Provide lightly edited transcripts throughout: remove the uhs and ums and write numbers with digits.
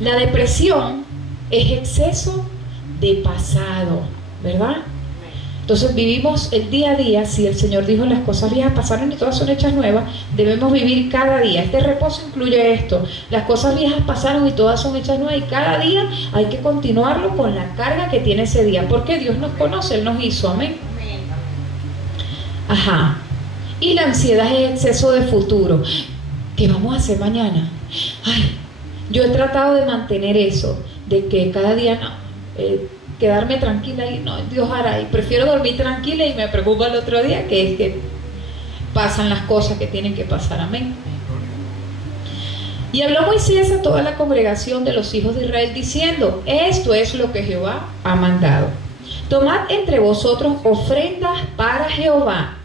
La depresión es exceso de pasado, ¿verdad? Entonces vivimos el día a día. Si el Señor dijo las cosas viejas pasaron y todas son hechas nuevas, debemos vivir cada día. Este reposo incluye esto: las cosas viejas pasaron y todas son hechas nuevas, y cada día hay que continuarlo con la carga que tiene ese día, porque Dios nos conoce, Él nos hizo, amén. Ajá. Y la ansiedad es exceso de futuro. ¿Qué vamos a hacer mañana? Ay, yo he tratado de mantener eso, de que cada día quedarme tranquila y no, Dios hará, y prefiero dormir tranquila y me preocupa el otro día, que es que pasan las cosas que tienen que pasar, amén. Y habló Moisés a toda la congregación de los hijos de Israel diciendo: esto es lo que Jehová ha mandado: tomad entre vosotros ofrendas para Jehová.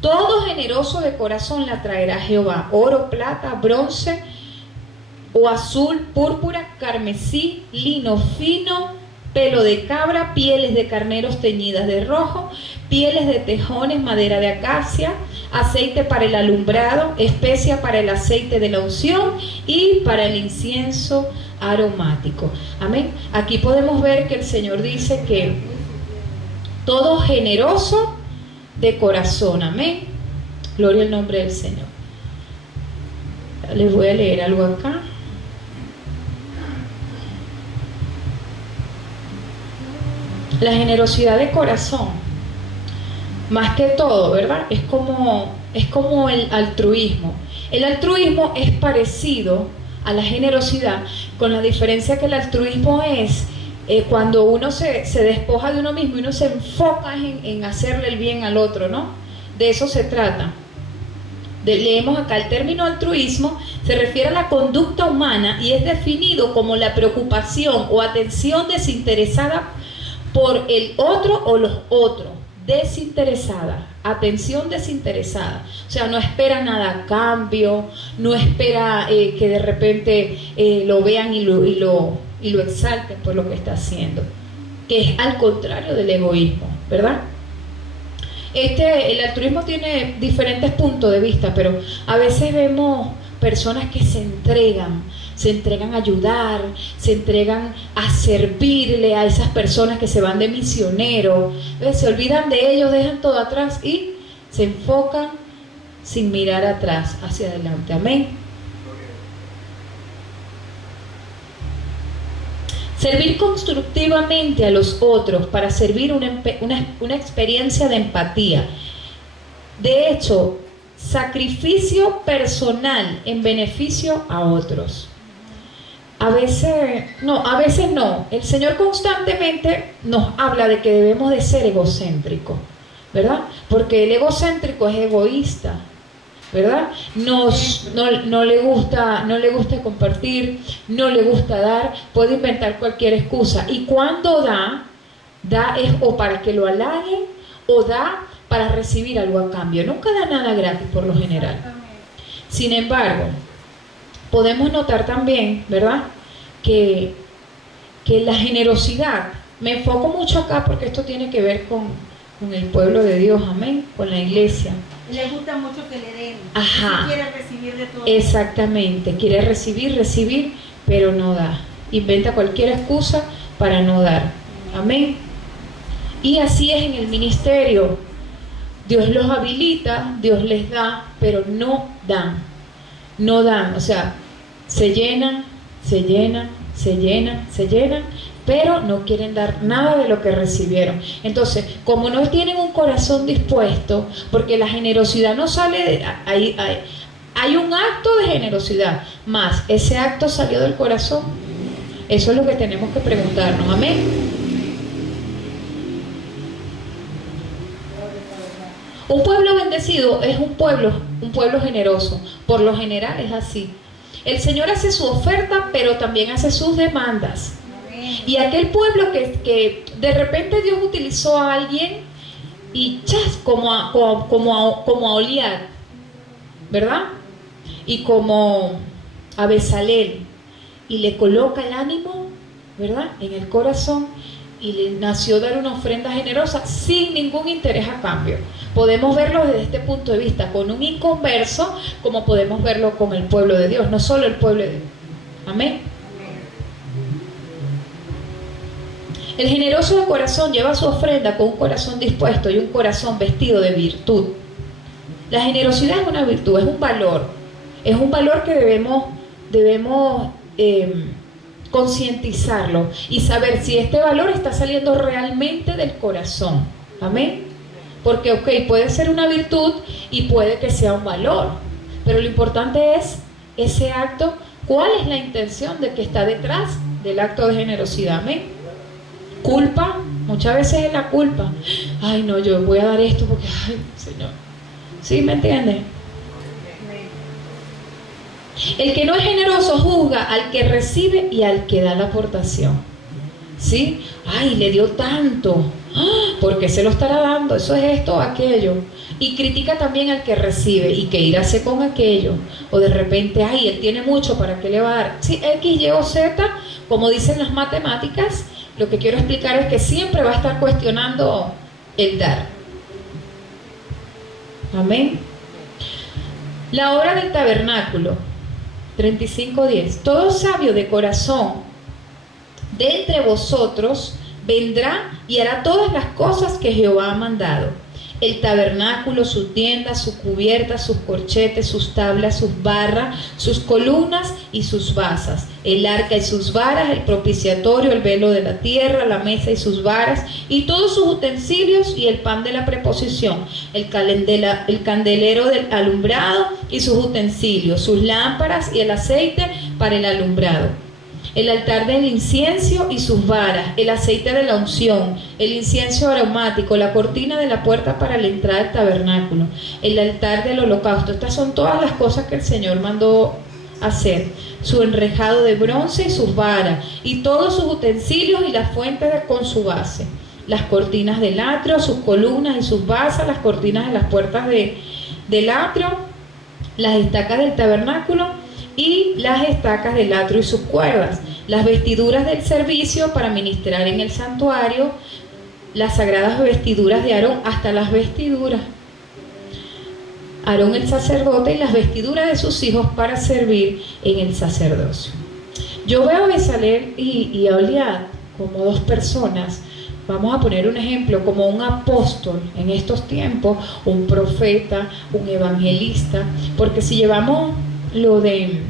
Todo generoso de corazón la traerá Jehová: oro, plata, bronce o azul, púrpura, carmesí, lino fino, pelo de cabra, pieles de carneros teñidas de rojo, pieles de tejones, madera de acacia, aceite para el alumbrado, especia para el aceite de la unción y para el incienso aromático. Amén. Aquí podemos ver que el Señor dice que todo generoso de corazón, amén. Gloria al nombre del Señor. Les voy a leer algo acá. La generosidad de corazón, más que todo, ¿verdad? Es como el altruismo. El altruismo es parecido a la generosidad, con la diferencia que el altruismo es cuando uno se despoja de uno mismo y uno se enfoca en hacerle el bien al otro, ¿no? De eso se trata. Leemos acá el término altruismo, se refiere a la conducta humana y es definido como la preocupación o atención desinteresada por el otro o los otros. Desinteresada, atención desinteresada, o sea, no espera nada a cambio, no espera que de repente lo vean y lo exalten por lo que está haciendo, que es al contrario del egoísmo, ¿verdad? El altruismo tiene diferentes puntos de vista, pero a veces vemos personas que se entregan a ayudar, se entregan a servirle a esas personas que se van de misionero, se olvidan de ellos, dejan todo atrás y se enfocan sin mirar atrás, hacia adelante, amén. Servir constructivamente a los otros para servir una experiencia de empatía. De hecho, sacrificio personal en beneficio a otros. A veces no. El Señor constantemente nos habla de que debemos de ser egocéntricos, ¿verdad? Porque el egocéntrico es egoísta, ¿verdad? No le gusta compartir, no le gusta dar, puede inventar cualquier excusa. Y cuando da es o para que lo halaguen o da para recibir algo a cambio. Nunca da nada gratis por lo general. Sin embargo, podemos notar también, ¿verdad?, que la generosidad, me enfoco mucho acá porque esto tiene que ver con el pueblo de Dios, amén, con la iglesia. Le gusta mucho que le den. Ajá. Quiere recibir de todo. Exactamente, quiere recibir, pero no da. Inventa cualquier excusa para no dar. Amén. Y así es en el ministerio. Dios los habilita, Dios les da, pero no dan. No dan, o sea, se llenan, pero no quieren dar nada de lo que recibieron. Entonces, como no tienen un corazón dispuesto, porque la generosidad no sale de ahí, hay un acto de generosidad, más ese acto salió del corazón. Eso es lo que tenemos que preguntarnos, amén. Un pueblo bendecido es un pueblo generoso. Por lo general es así. El Señor hace su oferta, pero también hace sus demandas. Y aquel pueblo que de repente Dios utilizó a alguien y chas, como a Oliat, ¿verdad? Y como a Bezalel, y le coloca el ánimo, ¿verdad?, en el corazón, y le nació dar una ofrenda generosa sin ningún interés a cambio. Podemos verlo desde este punto de vista, con un inconverso, como podemos verlo con el pueblo de Dios, no solo el pueblo de Dios. Amén. El generoso de corazón lleva su ofrenda con un corazón dispuesto y un corazón vestido de virtud. La generosidad es una virtud, es un valor que debemos concientizarlo y saber si este valor está saliendo realmente del corazón. Amén. Porque, puede ser una virtud y puede que sea un valor, pero lo importante es ese acto, cuál es la intención de que está detrás del acto de generosidad. Amén. Culpa, muchas veces es la culpa. Ay, no, yo voy a dar esto porque, ay, Señor. ¿Sí me entiende? El que no es generoso juzga al que recibe y al que da la aportación. ¿Sí? Ay, le dio tanto. ¿Por qué se lo estará dando? Eso es esto o aquello. Y critica también al que recibe y que irá a hacer con aquello. O de repente, ay, él tiene mucho, ¿para qué le va a dar? Sí, X, Y o Z, como dicen las matemáticas, lo que quiero explicar es que siempre va a estar cuestionando el dar. Amén. La obra del tabernáculo, 35:10. Todo sabio de corazón de entre vosotros vendrá y hará todas las cosas que Jehová ha mandado: el tabernáculo, su tienda, su cubierta, sus corchetes, sus tablas, sus barras, sus columnas y sus basas, el arca y sus varas, el propiciatorio, el velo de la tierra, la mesa y sus varas, y todos sus utensilios, y el pan de la preposición, el candelero del alumbrado y sus utensilios, sus lámparas y el aceite para el alumbrado, el altar del incienso y sus varas, el aceite de la unción, el incienso aromático, la cortina de la puerta para la entrada del tabernáculo, el altar del holocausto. Estas son todas las cosas que el Señor mandó hacer. Su enrejado de bronce y sus varas, y todos sus utensilios y las fuentes con su base, las cortinas del atrio, sus columnas y sus basas, las cortinas de las puertas del atrio, las estacas del tabernáculo y las estacas del atrio y sus cuerdas, las vestiduras del servicio para ministrar en el santuario, las sagradas vestiduras de Aarón, hasta las vestiduras, Aarón el sacerdote, y las vestiduras de sus hijos para servir en el sacerdocio. Yo veo a Bezalel y a Oliad como dos personas. Vamos a poner un ejemplo, como un apóstol en estos tiempos, un profeta, un evangelista, porque si llevamos lo de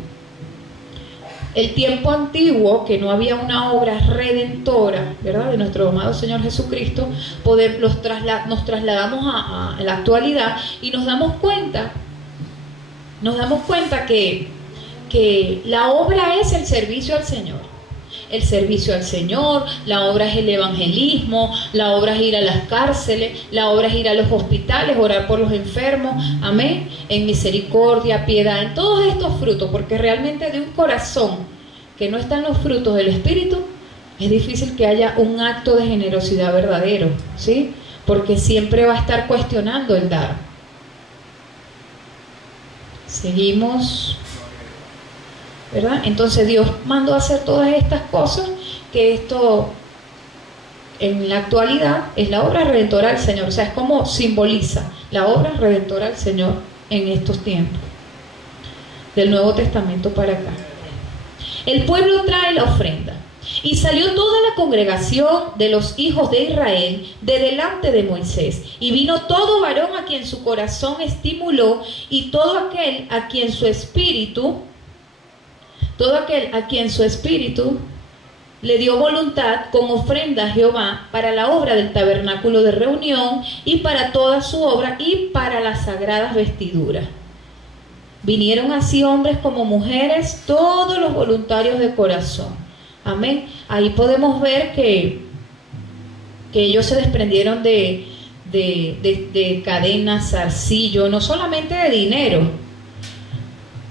el tiempo antiguo, que no había una obra redentora, ¿verdad?, de nuestro amado Señor Jesucristo, nos trasladamos a la actualidad y nos damos cuenta que la obra es el servicio al Señor. El servicio al Señor, la obra es el evangelismo, la obra es ir a las cárceles, la obra es ir a los hospitales, orar por los enfermos, amén, en misericordia, piedad, en todos estos frutos, porque realmente de un corazón que no están los frutos del Espíritu, es difícil que haya un acto de generosidad verdadero, ¿sí? Porque siempre va a estar cuestionando el dar. Seguimos, ¿verdad? Entonces Dios mandó a hacer todas estas cosas, que esto en la actualidad es la obra redentora del Señor. O sea, es como simboliza la obra redentora del Señor en estos tiempos, del Nuevo Testamento para acá. El pueblo trae la ofrenda, y salió toda la congregación de los hijos de Israel de delante de Moisés, y vino todo varón a quien su corazón estimuló, y todo aquel a quien su espíritu le dio voluntad, con ofrenda a Jehová para la obra del tabernáculo de reunión, y para toda su obra, y para las sagradas vestiduras. Vinieron así hombres como mujeres, todos los voluntarios de corazón. Amén. Ahí podemos ver que ellos se desprendieron de cadenas, zarcillo, no solamente de dinero.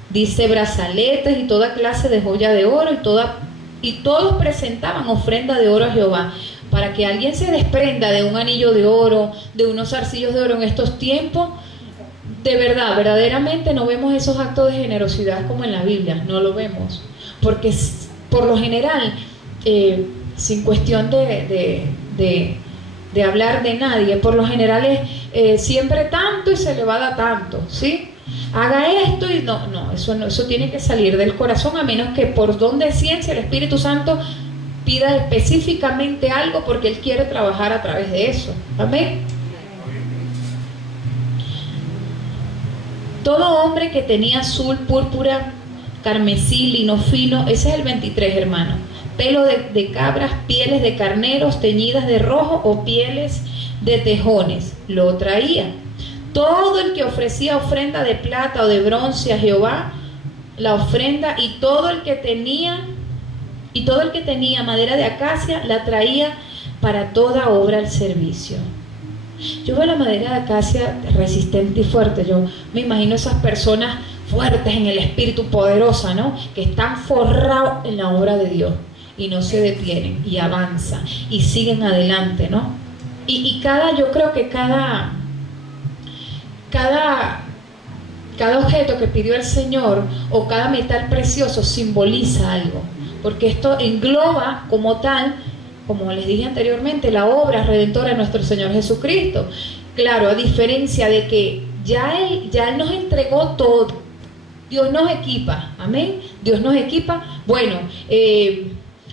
Dice brazaletes y toda clase de joya de oro, y todos presentaban ofrenda de oro a Jehová. Para que alguien se desprenda de un anillo de oro, de unos zarcillos de oro en estos tiempos, de verdad, verdaderamente no vemos esos actos de generosidad como en la Biblia, no lo vemos. Porque por lo general, sin cuestión de hablar de nadie, por lo general es siempre tanto y se le va a dar tanto, ¿sí? Haga esto y eso tiene que salir del corazón, a menos que por don de ciencia el Espíritu Santo pida específicamente algo porque Él quiere trabajar a través de eso. Amén. Todo hombre que tenía azul, púrpura, carmesí, lino fino, ese es el 23, hermano. Pelo de cabras, pieles de carneros teñidas de rojo o pieles de tejones, lo traía. Todo el que ofrecía ofrenda de plata o de bronce a Jehová, la ofrenda, y todo el que tenía madera de acacia, la traía para toda obra al servicio. Yo veo la madera de acacia resistente y fuerte. Yo me imagino esas personas fuertes en el espíritu, poderosa, ¿no? Que están forrados en la obra de Dios y no se detienen y avanzan y siguen adelante, ¿no? Yo creo que cada objeto que pidió el Señor o cada metal precioso simboliza algo, porque esto engloba como tal, como les dije anteriormente, la obra redentora de nuestro Señor Jesucristo. Claro, a diferencia de que ya Él nos entregó todo. Dios nos equipa, amén. Dios nos equipa. Bueno,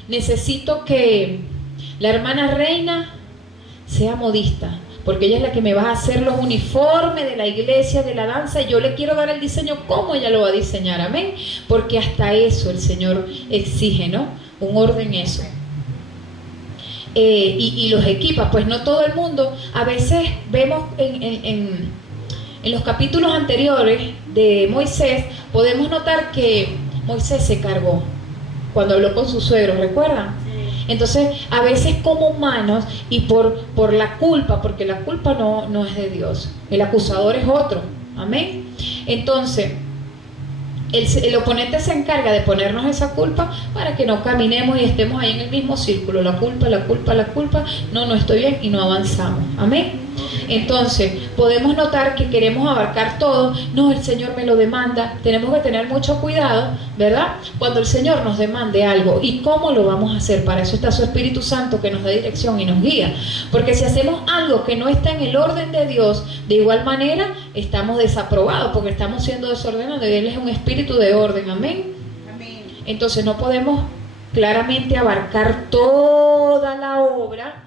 necesito que la hermana Reina sea modista, porque ella es la que me va a hacer los uniformes de la iglesia, de la danza, y yo le quiero dar el diseño como ella lo va a diseñar, amén. Porque hasta eso el Señor exige, ¿no? Un orden, eso. Y los equipa, pues no todo el mundo. A veces vemos en los capítulos anteriores de Moisés, podemos notar que Moisés se cargó cuando habló con su suegro, ¿recuerdan? Entonces, a veces como humanos y por la culpa, porque la culpa no es de Dios, el acusador es otro, amén. Entonces, el oponente se encarga de ponernos esa culpa para que no caminemos y estemos ahí en el mismo círculo, la culpa, no estoy bien, y no avanzamos, amén. Entonces, podemos notar que queremos abarcar todo. No, el Señor me lo demanda. Tenemos que tener mucho cuidado, ¿verdad? Cuando el Señor nos demande algo. ¿Y cómo lo vamos a hacer? Para eso está su Espíritu Santo, que nos da dirección y nos guía. Porque si hacemos algo que no está en el orden de Dios, de igual manera estamos desaprobados, porque estamos siendo desordenados. Él es un espíritu de orden, amén. Entonces no podemos claramente abarcar toda la obra.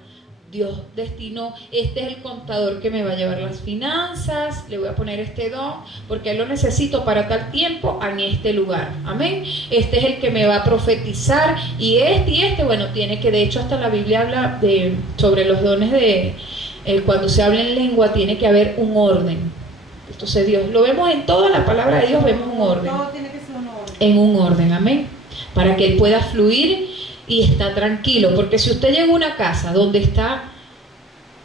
Dios destinó, este es el contador que me va a llevar las finanzas, le voy a poner este don, porque él lo necesito para tal tiempo en este lugar, amén. Este es el que me va a profetizar, y este, bueno, tiene que, de hecho hasta la Biblia habla sobre los dones de, cuando se habla en lengua tiene que haber un orden. Entonces Dios, lo vemos en toda la palabra de Dios, vemos un orden. Todo tiene que ser un orden. En un orden, amén, para que él pueda fluir y está tranquilo. Porque si usted llega a una casa donde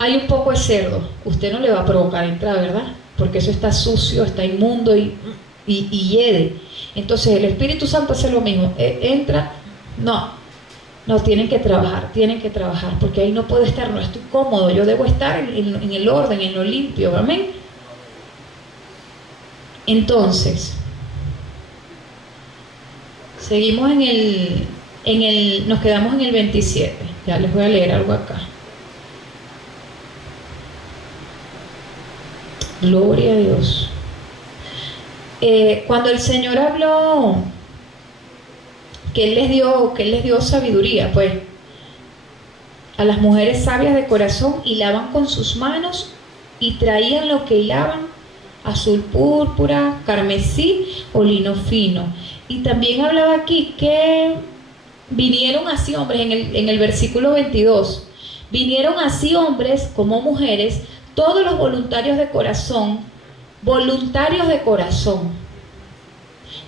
hay un poco de cerdo, usted no le va a provocar entrar, ¿verdad? Porque eso está sucio, está inmundo y hiede. Entonces el Espíritu Santo hace lo mismo. Entra, no, tienen que trabajar, porque ahí no puedo estar, no estoy cómodo, yo debo estar en el orden, en lo limpio, amén. Entonces, seguimos nos quedamos en el 27. Ya les voy a leer algo acá. Gloria a Dios. Cuando el Señor habló que Él les dio sabiduría, pues a las mujeres sabias de corazón hilaban con sus manos y traían lo que hilaban, azul, púrpura, carmesí o lino fino. Y también hablaba aquí que vinieron así hombres, en el versículo 22, vinieron así hombres como mujeres, todos los voluntarios de corazón,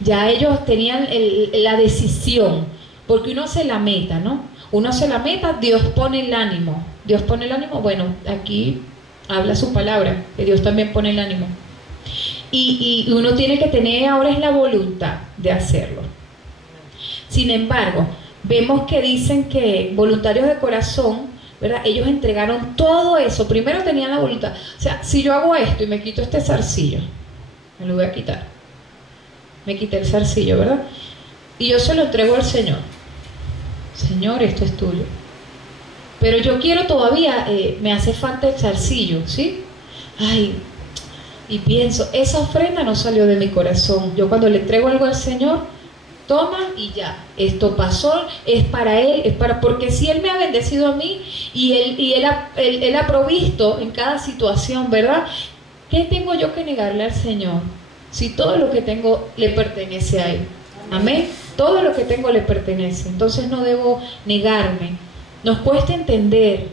ya ellos tenían la decisión, porque uno hace la meta, ¿no? Uno hace la meta, Dios pone el ánimo, bueno, aquí habla su palabra, que Dios también pone el ánimo, y uno tiene que tener ahora es la voluntad de hacerlo. Sin embargo, vemos que dicen que voluntarios de corazón, ¿verdad? Ellos entregaron todo eso. Primero tenían la voluntad. O sea, si yo hago esto y me quito este zarcillo, me lo voy a quitar. Me quité el zarcillo, ¿verdad? Y yo se lo entrego al Señor. Señor, esto es tuyo. Pero yo quiero todavía, me hace falta el zarcillo, ¿sí? Y pienso, esa ofrenda no salió de mi corazón. Yo cuando le entrego algo al Señor, toma y ya, esto pasó, es para él, es para, porque si él me ha bendecido a mí y él ha provisto en cada situación, ¿verdad? ¿Qué tengo yo que negarle al Señor? Si todo lo que tengo le pertenece a Él. Amén. Todo lo que tengo le pertenece. Entonces no debo negarme. Nos cuesta entender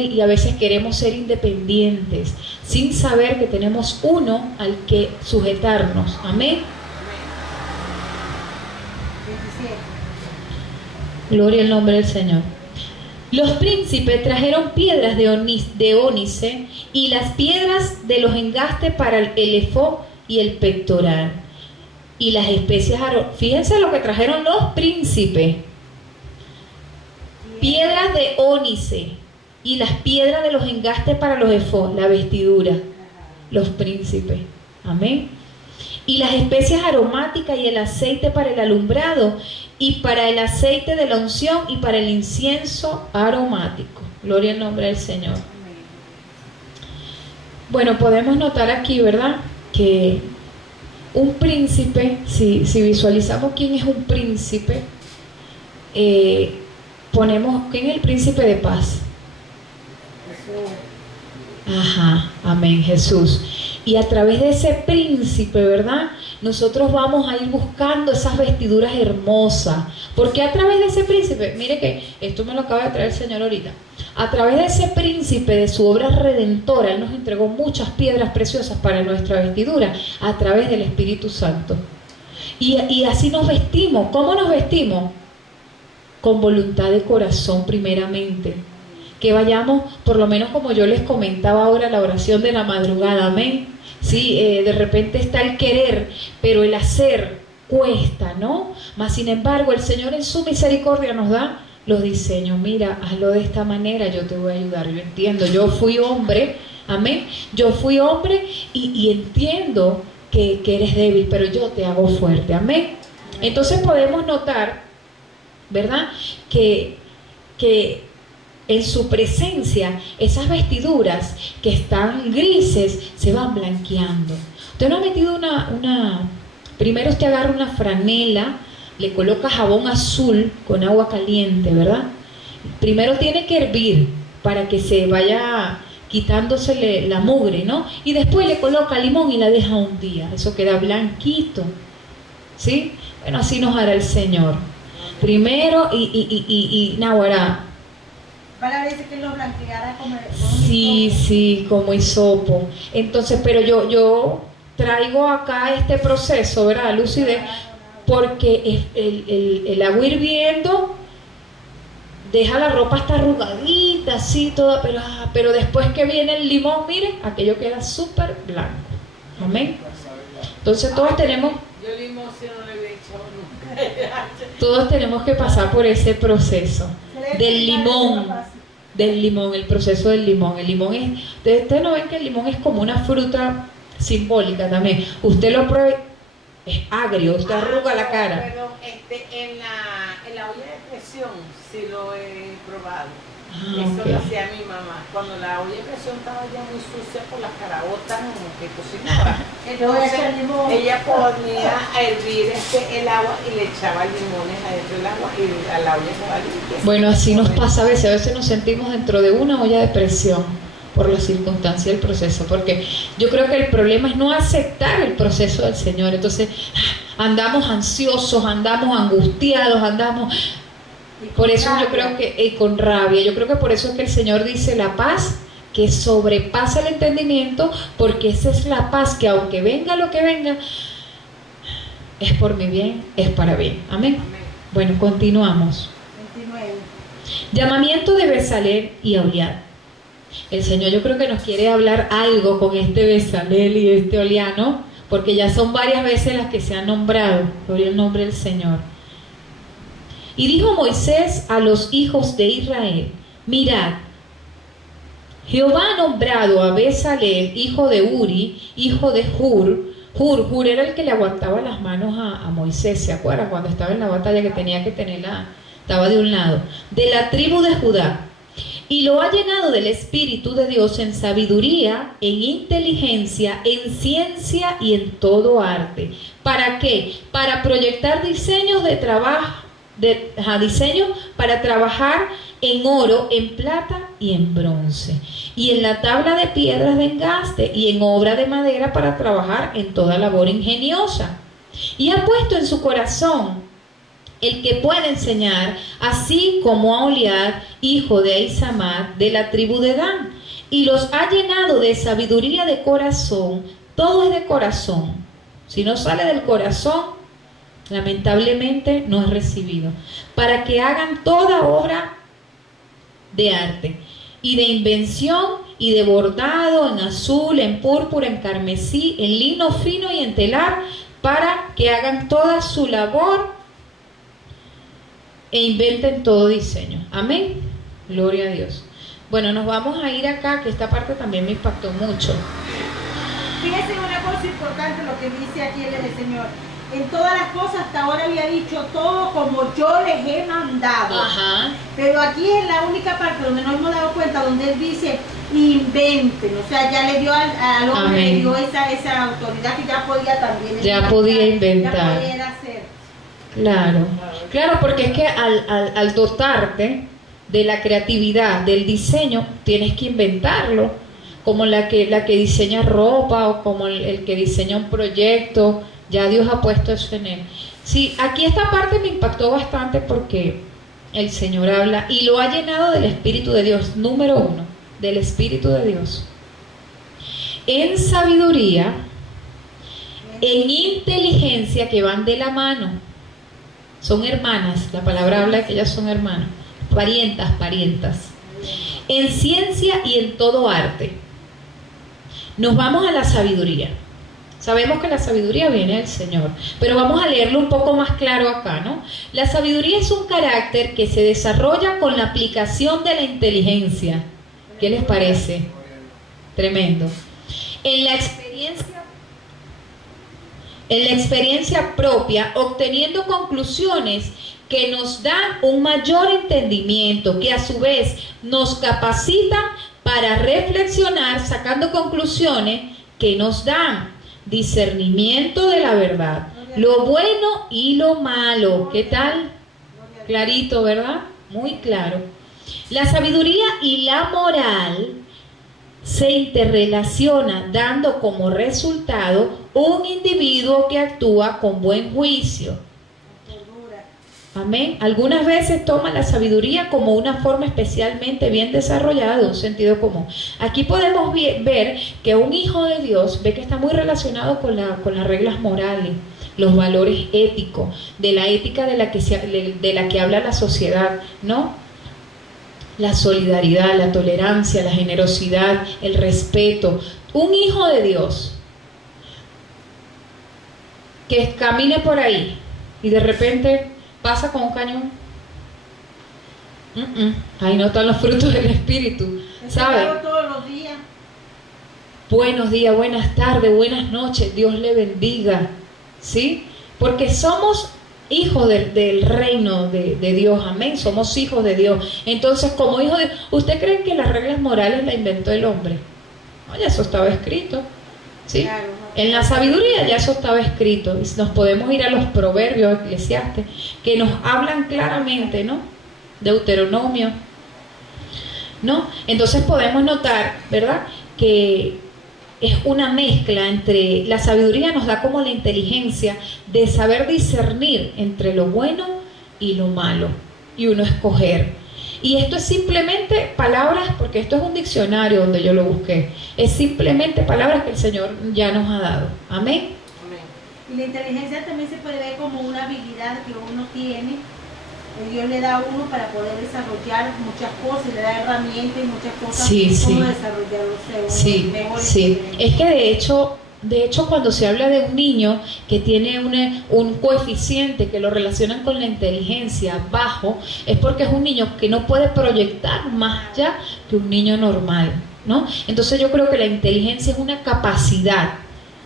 y a veces queremos ser independientes sin saber que tenemos uno al que sujetarnos. Amén. 27. Gloria al nombre del Señor. Los príncipes trajeron piedras de ónice y las piedras de los engastes para el efod y el pectoral. Y las especias, fíjense lo que trajeron los príncipes. Piedras de ónice y las piedras de los engastes para los efod, la vestidura. Los príncipes. Amén. Y las especias aromáticas y el aceite para el alumbrado y para el aceite de la unción y para el incienso aromático. Gloria al nombre del Señor. Bueno, podemos notar aquí, ¿verdad?, que un príncipe, si visualizamos quién es un príncipe, ponemos, ¿quién es el príncipe de paz? Ajá, amén, Jesús. Y a través de ese príncipe, ¿verdad?, nosotros vamos a ir buscando esas vestiduras hermosas. Porque a través de ese príncipe, mire que esto me lo acaba de traer el Señor ahorita, a través de ese príncipe, de su obra redentora, Él nos entregó muchas piedras preciosas para nuestra vestidura, a través del Espíritu Santo. Y así nos vestimos. ¿Cómo nos vestimos? Con voluntad de corazón primeramente. Que vayamos, por lo menos como yo les comentaba ahora, la oración de la madrugada, amén. Sí, de repente está el querer, pero el hacer cuesta, ¿no? Mas sin embargo, el Señor en su misericordia nos da los diseños. Mira, hazlo de esta manera, yo te voy a ayudar. Yo entiendo, yo fui hombre, amén. Yo fui hombre y entiendo que eres débil, pero yo te hago fuerte, amén. Entonces podemos notar, ¿verdad?, que en su presencia, esas vestiduras que están grises se van blanqueando. Usted no ha metido primero usted agarra una franela, le coloca jabón azul con agua caliente, ¿verdad? Primero tiene que hervir para que se vaya quitándosele la mugre, ¿no? Y después le coloca limón y la deja un día. Eso queda blanquito, ¿sí? Bueno, así nos hará el Señor. Primero Nahuará. Para veces que lo blanqueara como Sí, como hisopo. Entonces, pero yo traigo acá este proceso, ¿verdad, Lucide? Porque el agua hirviendo deja la ropa hasta arrugadita, así toda, pero después que viene el limón, miren, aquello queda súper blanco. Amén. Entonces todos tenemos... Yo limón si no le había echado nunca. Todos tenemos que pasar por ese proceso del limón, el proceso del limón. El limón es, ustedes no ven que el limón es como una fruta simbólica también. Usted lo prueba, es agrio, usted arruga la cara. Pero en la olla de presión sí lo he probado. Eso Okay. lo hacía mi mamá. Cuando la olla de presión estaba ya muy sucia por las caraotas que cocinaba. Entonces ella ponía a hervir el agua y le echaba limones adentro del agua y la olla estaba limpia. Bueno, así nos pasa a veces nos sentimos dentro de una olla de presión por la circunstancia del proceso, porque yo creo que el problema es no aceptar el proceso del Señor. Entonces andamos ansiosos, andamos angustiados, por eso yo creo que con rabia, yo creo que por eso es que el Señor dice la paz que sobrepasa el entendimiento, porque esa es la paz que aunque venga lo que venga, es por mi bien, es para bien. Amén. Bueno, continuamos. 29. Llamamiento de Bezalel y Aholiab. El Señor yo creo que nos quiere hablar algo con este Bezalel y este Aholiab, ¿no? Porque ya son varias veces las que se han nombrado. Gloria al nombre del Señor. Y dijo Moisés a los hijos de Israel: mirad, Jehová ha nombrado a Bezalel, hijo de Uri, hijo de Hur. Hur era el que le aguantaba las manos a Moisés, ¿se acuerdan? Cuando estaba en la batalla que tenía que tenerla, estaba de un lado, de la tribu de Judá. y lo ha llenado del Espíritu de Dios en sabiduría, en inteligencia, en ciencia y en todo arte. ¿Para qué? Para proyectar diseños de trabajo, diseños para trabajar en oro, en plata y en bronce, y en la tabla de piedras de engaste y en obra de madera para trabajar en toda labor ingeniosa. Y ha puesto en su corazón el que puede enseñar, así como a Oliad, hijo de Ahisamach, de la tribu de Dan, y los ha llenado de sabiduría de corazón. Todo es de corazón. Si no sale del corazón, lamentablemente no es recibido, para que hagan toda obra de arte y de invención y de bordado en azul, en púrpura, en carmesí, en lino fino y en telar, para que hagan toda su labor e inventen todo diseño. Amén. Gloria a Dios. Bueno, nos vamos a ir acá, que esta parte también me impactó mucho. Fíjense una cosa importante lo que dice aquí el Señor. En todas las cosas hasta ahora había dicho todo como yo les he mandado. Ajá. Pero aquí es la única parte donde nos hemos dado cuenta, donde Él dice inventen. O sea, ya le dio al hombre, Amén, le dio esa autoridad que ya podía también ya podía inventar. Ya podía hacer. Claro, claro, porque es que al dotarte de la creatividad, del diseño, tienes que inventarlo, como la que diseña ropa o como el que diseña un proyecto. Ya Dios ha puesto eso en él. Sí, aquí esta parte me impactó bastante porque el Señor habla y lo ha llenado del Espíritu de Dios. Número 1, del Espíritu de Dios. En sabiduría, en inteligencia, que van de la mano. Son hermanas, la palabra habla de que ellas son hermanas. Parientas. En ciencia y en todo arte. Nos vamos a la sabiduría. Sabemos que la sabiduría viene del Señor, pero vamos a leerlo un poco más claro acá, ¿no? La sabiduría es un carácter que se desarrolla con la aplicación de la inteligencia. ¿Qué les parece? Tremendo. En la experiencia propia, obteniendo conclusiones que nos dan un mayor entendimiento, que a su vez nos capacitan para reflexionar, sacando conclusiones que nos dan discernimiento de la verdad, lo bueno y lo malo. ¿Qué tal? Clarito, ¿verdad? Muy claro. La sabiduría y la moral se interrelacionan, dando como resultado un individuo que actúa con buen juicio. Amén. Algunas veces toma la sabiduría como una forma especialmente bien desarrollada de un sentido común. Aquí podemos ver que un hijo de Dios ve que está muy relacionado con las reglas morales, los valores éticos, de la ética de la que habla la sociedad, ¿no? La solidaridad, la tolerancia, la generosidad, el respeto. Un hijo de Dios que camine por ahí y de repente pasa con un cañón. Ahí no están los frutos del Espíritu, ¿saben? Todos los días. Buenos días, buenas tardes, buenas noches, Dios le bendiga, ¿sí? Porque somos hijos del reino de Dios, amén, somos hijos de Dios. Entonces, como hijos de Dios, ¿usted cree que las reglas morales las inventó el hombre? No, ya eso estaba escrito, ¿sí? Claro. En la sabiduría ya eso estaba escrito. Nos podemos ir a los proverbios eclesiastes que nos hablan claramente, ¿no? Deuteronomio, ¿no? Entonces podemos notar, ¿verdad?, que es una mezcla entre la sabiduría, nos da como la inteligencia de saber discernir entre lo bueno y lo malo y uno escoger. Y esto es simplemente palabras, porque esto es un diccionario donde yo lo busqué, es simplemente palabras que el Señor ya nos ha dado. Amén. Y la inteligencia también se puede ver como una habilidad que uno tiene, que Dios le da a uno para poder desarrollar muchas cosas, le da herramientas y muchas cosas como desarrollarlo. Sí. Es que de hecho cuando se habla de un niño que tiene un coeficiente que lo relacionan con la inteligencia bajo, es porque es un niño que no puede proyectar más allá que un niño normal, ¿no? Entonces yo creo que la inteligencia es una capacidad,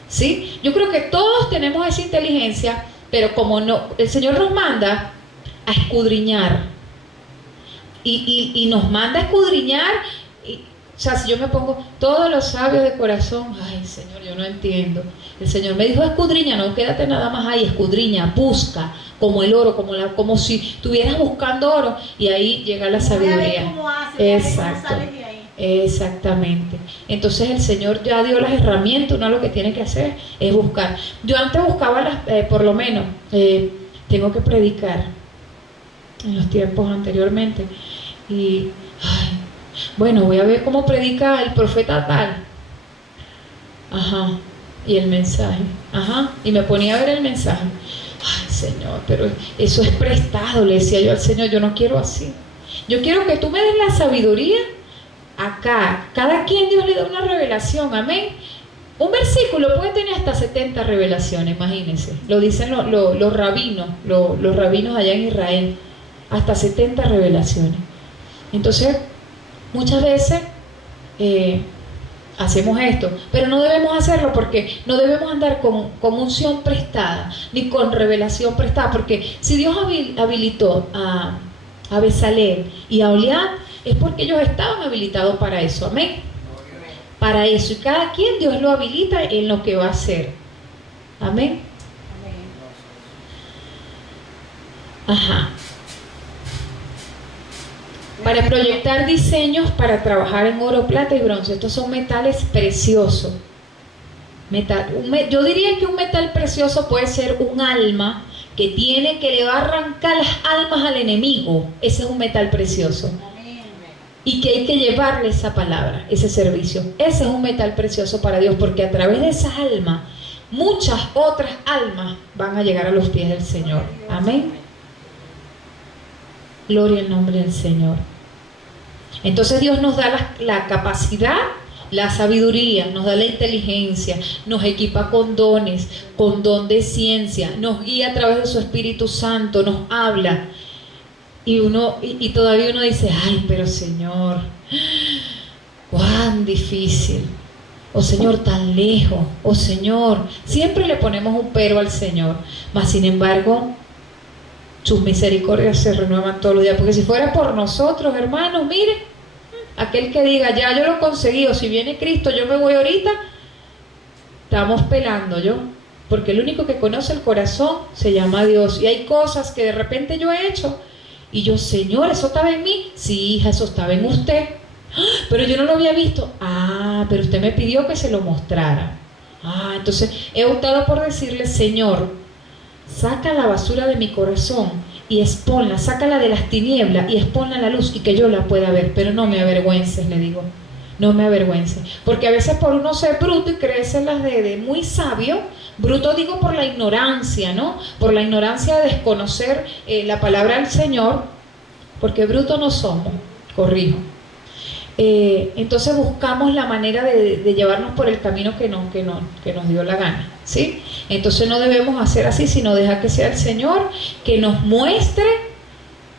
¿sí? Yo creo que todos tenemos esa inteligencia, pero como no, el Señor nos manda a escudriñar, y nos manda a escudriñar. O sea, si yo me pongo todos los sabios de corazón, ay Señor, yo no entiendo. El Señor me dijo escudriña, no quédate nada más ahí, escudriña, busca, como el oro, como si estuvieras buscando oro, y ahí llega la sabiduría. Exacto, exactamente. Entonces el Señor ya dio las herramientas, uno lo que tiene que hacer es buscar. Yo antes buscaba por lo menos, tengo que predicar en los tiempos anteriormente, y ay, bueno, voy a ver cómo predica el profeta tal. Ajá. Y el mensaje. Ajá. Y me ponía a ver el mensaje. Ay, Señor, pero eso es prestado, le decía yo al Señor, yo no quiero así. Yo quiero que tú me des la sabiduría acá. Cada quien Dios le da una revelación, amén. Un versículo puede tener hasta 70 revelaciones, imagínense. Lo dicen los rabinos, los rabinos allá en Israel. Hasta 70 revelaciones. Entonces, muchas veces hacemos esto, pero no debemos hacerlo porque no debemos andar con unción prestada, ni con revelación prestada, porque si Dios habilitó a Bezalel y a Oholiab, es porque ellos estaban habilitados para eso, amén. Para eso, y cada quien Dios lo habilita en lo que va a hacer, amén. Ajá. Para proyectar diseños para trabajar en oro, plata y bronce. Estos son metales preciosos. Yo diría que un metal precioso puede ser un alma que le va a arrancar las almas al enemigo. Ese es un metal precioso. Y que hay que llevarle esa palabra, ese servicio. Ese es un metal precioso para Dios, porque a través de esa alma, muchas otras almas van a llegar a los pies del Señor. Amén. Gloria al nombre del Señor. Entonces Dios nos da la capacidad, la sabiduría, nos da la inteligencia, nos equipa con dones, con don de ciencia, nos guía a través de su Espíritu Santo, nos habla. Y todavía uno dice, ay, pero Señor, cuán difícil. Oh Señor, tan lejos. Oh Señor, siempre le ponemos un pero al Señor. Mas sin embargo, sus misericordias se renuevan todos los días, porque si fuera por nosotros, hermanos, mire, aquel que diga, ya yo lo conseguí, o si viene Cristo, yo me voy ahorita, estamos pelando yo, porque el único que conoce el corazón se llama Dios, y hay cosas que de repente yo he hecho, y yo, Señor, ¿eso estaba en mí? Sí, hija, eso estaba en usted, pero yo no lo había visto. Pero usted me pidió que se lo mostrara. Entonces he optado por decirle, Señor, saca la basura de mi corazón y exponla, sácala de las tinieblas y exponla a la luz y que yo la pueda ver, pero no me avergüences, le digo, no me avergüences, porque a veces por uno ser bruto y creérselas de muy sabio, bruto digo por la ignorancia, ¿no? Por la ignorancia de desconocer la palabra del Señor, porque bruto no somos, corrijo. Entonces buscamos la manera de llevarnos por el camino que nos dio la gana, ¿sí? Entonces no debemos hacer así, sino dejar que sea el Señor que nos muestre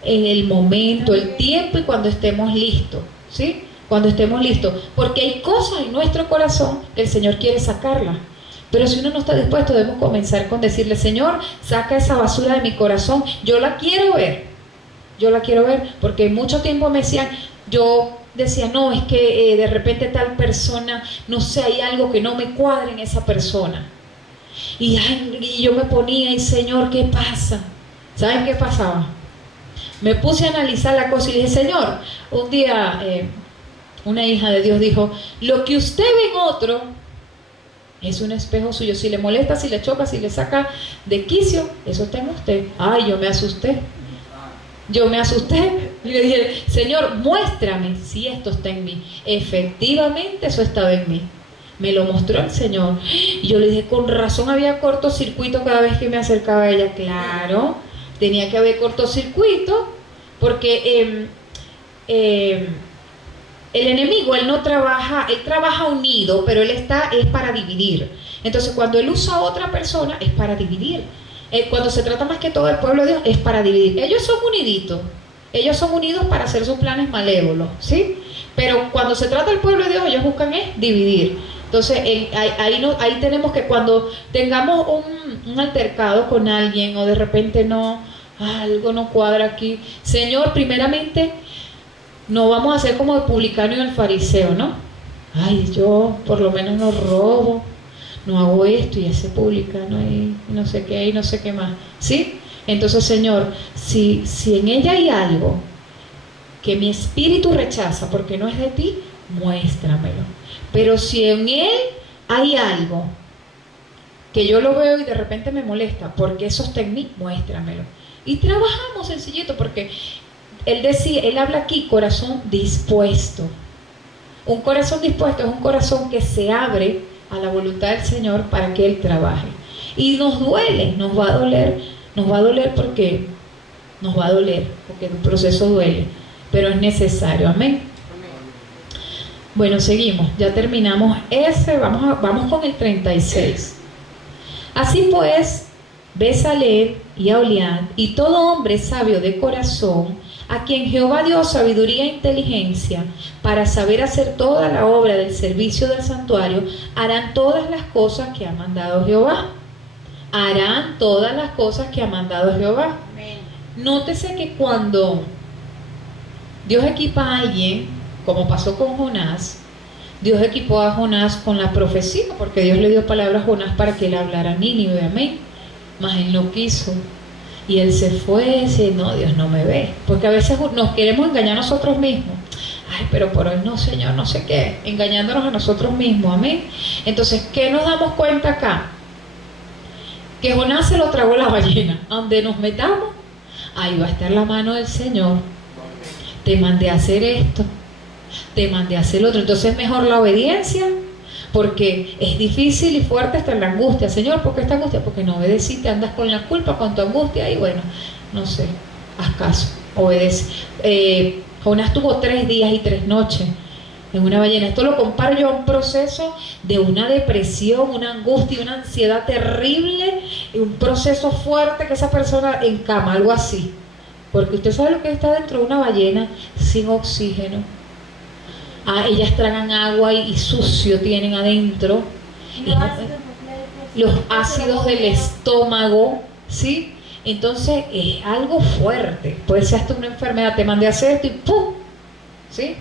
en el momento, el tiempo y cuando estemos listos, ¿sí? Cuando estemos listos, porque hay cosas en nuestro corazón que el Señor quiere sacarlas. Pero si uno no está dispuesto, debemos comenzar con decirle, Señor, saca esa basura de mi corazón, yo la quiero ver, porque mucho tiempo me decían, yo decía, no, es que de repente tal persona, no sé, hay algo que no me cuadra en esa persona. Y yo me ponía, y Señor, ¿qué pasa? ¿Saben qué pasaba? Me puse a analizar la cosa y dije, Señor, un día una hija de Dios dijo, lo que usted ve en otro es un espejo suyo. Si le molesta, si le choca, si le saca de quicio, eso está en usted. Yo me asusté. Y le dije, Señor, muéstrame si esto está en mí. Efectivamente eso estaba en mí. Me lo mostró el Señor. Y yo le dije, con razón había cortocircuito cada vez que me acercaba a ella. Claro, tenía que haber cortocircuito, porque el enemigo, él no trabaja, él trabaja unido, pero es para dividir. Entonces cuando él usa a otra persona, es para dividir. Cuando se trata más que todo del pueblo de Dios, es para dividir. Ellos son uniditos, ellos son unidos para hacer sus planes malévolos, ¿sí? Pero cuando se trata del pueblo de Dios, ellos buscan es dividir. Entonces ahí tenemos que, cuando tengamos un altercado con alguien, o de repente algo no cuadra aquí, Señor, primeramente no vamos a ser como el publicano y el fariseo, ¿no? Ay, yo por lo menos no robo, no hago esto, y ese publicano ahí, no sé qué, y no sé qué más, ¿sí? Entonces, Señor, si en ella hay algo que mi espíritu rechaza porque no es de ti, muéstramelo. Pero si en él hay algo que yo lo veo y de repente me molesta, porque eso está en mí, muéstramelo. Y trabajamos sencillito, porque él decía, él habla aquí, corazón dispuesto. Un corazón dispuesto es un corazón que se abre a la voluntad del Señor para que Él trabaje. Y nos duele, nos va a doler porque el proceso duele, pero es necesario, amén. Bueno, seguimos, ya terminamos ese, vamos con el 36. Así pues, Bezaleel y Aholiab y todo hombre sabio de corazón, a quien Jehová dio sabiduría e inteligencia para saber hacer toda la obra del servicio del santuario, harán todas las cosas que ha mandado Jehová. Harán todas las cosas que ha mandado Jehová. Amén. Nótese que cuando Dios equipa a alguien, como pasó con Jonás, Dios equipó a Jonás con la profecía, porque Dios le dio palabra a Jonás para que él hablara a Nínive, amén. Mas él no quiso. Y él se fue y dice, no, Dios no me ve. Porque a veces nos queremos engañar a nosotros mismos. Ay, pero por hoy no, Señor, no sé qué. Engañándonos a nosotros mismos, amén. Entonces, ¿qué nos damos cuenta acá? Que Jonás se lo tragó la ballena. Donde nos metamos, ahí va a estar la mano del Señor. Te mandé a hacer esto, te mandé a hacer lo otro. Entonces es mejor la obediencia, porque es difícil y fuerte estar en la angustia. Señor, ¿por qué esta angustia? Porque no obedeciste, andas con la culpa, con tu angustia, y bueno, no sé, haz caso, obedece. Jonás tuvo 3 días y 3 noches en una ballena. Esto lo comparo yo a un proceso de una depresión, una angustia, una ansiedad terrible, un proceso fuerte que esa persona en cama, algo así. Porque usted sabe lo que está dentro de una ballena sin oxígeno. Ellas tragan agua y sucio tienen adentro. Los ácidos del estómago, ¿sí? Entonces es algo fuerte. Puede ser hasta una enfermedad. Te mandé a hacer esto y ¡pum! ¿Sí?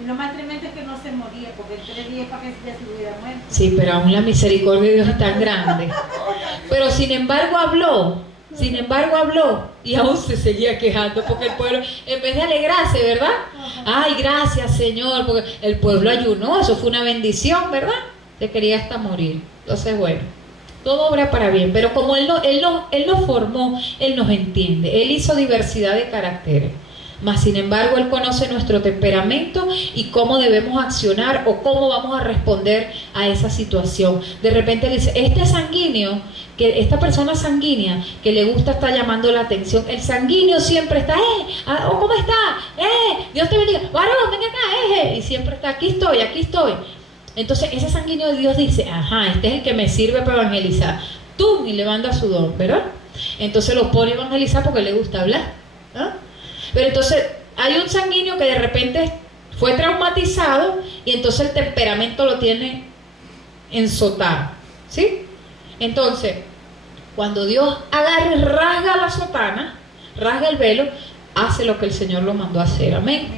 Y lo más tremendo es que no se moría, porque en 3 días para que ya se hubiera muerto. Sí, pero aún la misericordia de Dios es tan grande. Pero sin embargo habló y aún se seguía quejando, porque el pueblo, en vez de alegrarse, ¿verdad? Ay, gracias, Señor, porque el pueblo ayunó, eso fue una bendición, ¿verdad? Se quería hasta morir. Entonces, bueno, todo obra para bien, pero como Él nos formó, Él nos entiende, Él hizo diversidad de caracteres. Mas sin embargo Él conoce nuestro temperamento y cómo debemos accionar o cómo vamos a responder a esa situación. De repente Él dice, este sanguíneo, que esta persona sanguínea que le gusta estar llamando la atención, el sanguíneo siempre está, ¿cómo está? Dios te bendiga, varón, ven acá, y siempre está, aquí estoy. Entonces ese sanguíneo de Dios dice, ajá, este es el que me sirve para evangelizar. Tú, y le manda su don, ¿verdad? Entonces lo pone a evangelizar porque le gusta hablar, ¿ah? Pero entonces hay un sanguíneo que de repente fue traumatizado y entonces el temperamento lo tiene ensotado, ¿sí? Entonces, cuando Dios agarra y rasga la sotana, rasga el velo, hace lo que el Señor lo mandó a hacer, amén.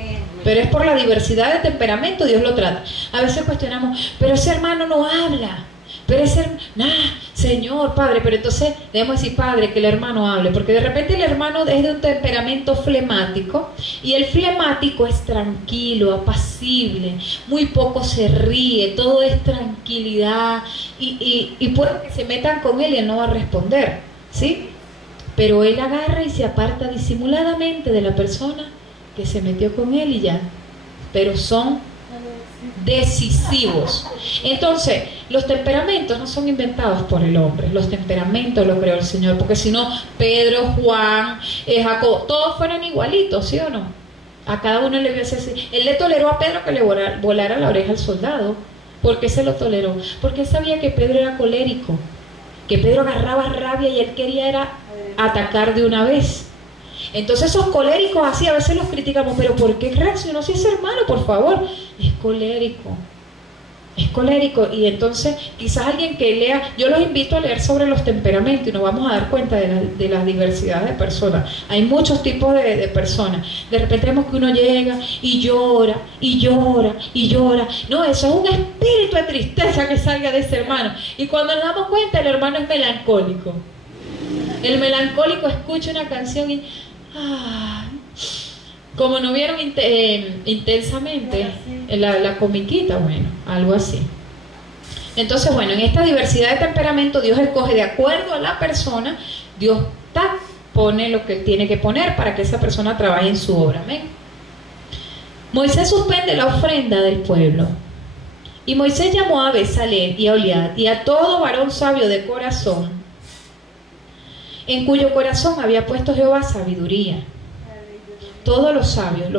Pero es por la diversidad de temperamento Dios lo trata. A veces cuestionamos, pero ese hermano no habla. Pero ese Señor, Padre, pero entonces debemos decir, Padre, que el hermano hable, porque de repente el hermano es de un temperamento flemático, y el flemático es tranquilo, apacible, muy poco se ríe, todo es tranquilidad, y puede que se metan con él y él no va a responder, ¿sí? Pero él agarra y se aparta disimuladamente de la persona que se metió con él y ya, pero son decisivos. Entonces, los temperamentos no son inventados por el hombre, los temperamentos los creó el Señor, porque si no, Pedro, Juan, Jacobo, todos fueron igualitos, ¿sí o no? A cada uno le hubiese así. Él le toleró a Pedro que le volara la oreja al soldado. ¿Por qué se lo toleró? Porque él sabía que Pedro era colérico, que Pedro agarraba rabia y él quería era atacar de una vez. Entonces esos coléricos así, a veces los criticamos, pero ¿por qué reaccionó si es hermano? Por favor, es colérico. Es colérico, y entonces quizás alguien que lea, yo los invito a leer sobre los temperamentos y nos vamos a dar cuenta de la diversidad de personas. Hay muchos tipos de personas. De repente vemos que uno llega y llora, y llora, y llora. No, eso es un espíritu de tristeza que salga de ese hermano. Y cuando nos damos cuenta, el hermano es melancólico. El melancólico escucha una canción y... como no vieron intensamente la comiquita, bueno, algo así. Entonces, bueno, en esta diversidad de temperamento Dios escoge de acuerdo a la persona. Dios pone lo que tiene que poner para que esa persona trabaje en su obra. Amén. Moisés suspende la ofrenda del pueblo. Y Moisés llamó a Besaleel y a Oliad y a todo varón sabio de corazón, en cuyo corazón había puesto Jehová sabiduría. Todos los sabios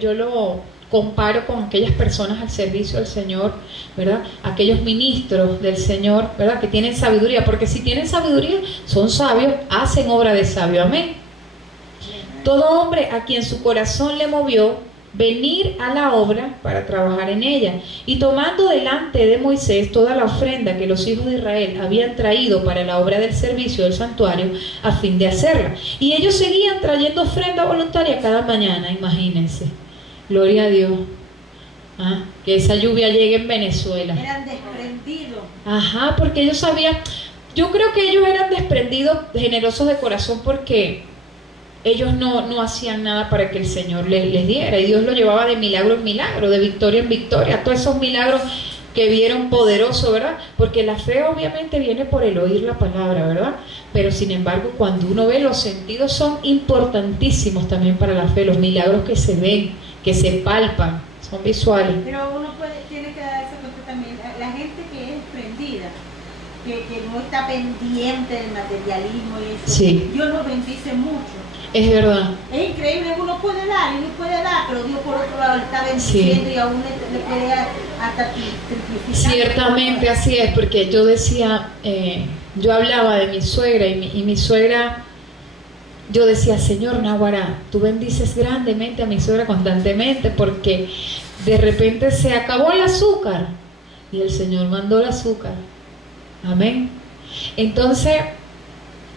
yo lo comparo con aquellas personas al servicio del Señor, ¿verdad? Aquellos ministros del Señor, ¿verdad? Que tienen sabiduría, porque si tienen sabiduría, son sabios, hacen obra de sabio. Amén. Todo hombre a quien su corazón le movió venir a la obra para trabajar en ella, y tomando delante de Moisés toda la ofrenda que los hijos de Israel habían traído para la obra del servicio del santuario, a fin de hacerla. Y ellos seguían trayendo ofrenda voluntaria cada mañana, imagínense. Gloria a Dios. Que esa lluvia llegue en Venezuela. Eran desprendidos. Ajá, porque ellos sabían, yo creo que ellos eran desprendidos, generosos de corazón, porque ellos no hacían nada para que el Señor les diera, y Dios lo llevaba de milagro en milagro, de victoria en victoria, todos esos milagros que vieron poderosos, ¿verdad? Porque la fe obviamente viene por el oír la palabra, ¿verdad? Pero sin embargo, cuando uno ve, los sentidos son importantísimos también para la fe, los milagros que se ven, que se palpan, son visuales. Pero uno tiene que darse cuenta también, la gente que es desprendida, que no está pendiente del materialismo y eso, sí. Dios los bendice mucho. Es verdad. Es increíble, uno puede dar, pero Dios por otro lado le está bendiciendo, sí. Y aún le puede hasta triplicar. Ciertamente así es, porque yo decía, yo hablaba de mi suegra y mi suegra, yo decía, Señor Náguara, tú bendices grandemente a mi suegra constantemente, porque de repente se acabó el azúcar y el Señor mandó el azúcar. Amén. Entonces,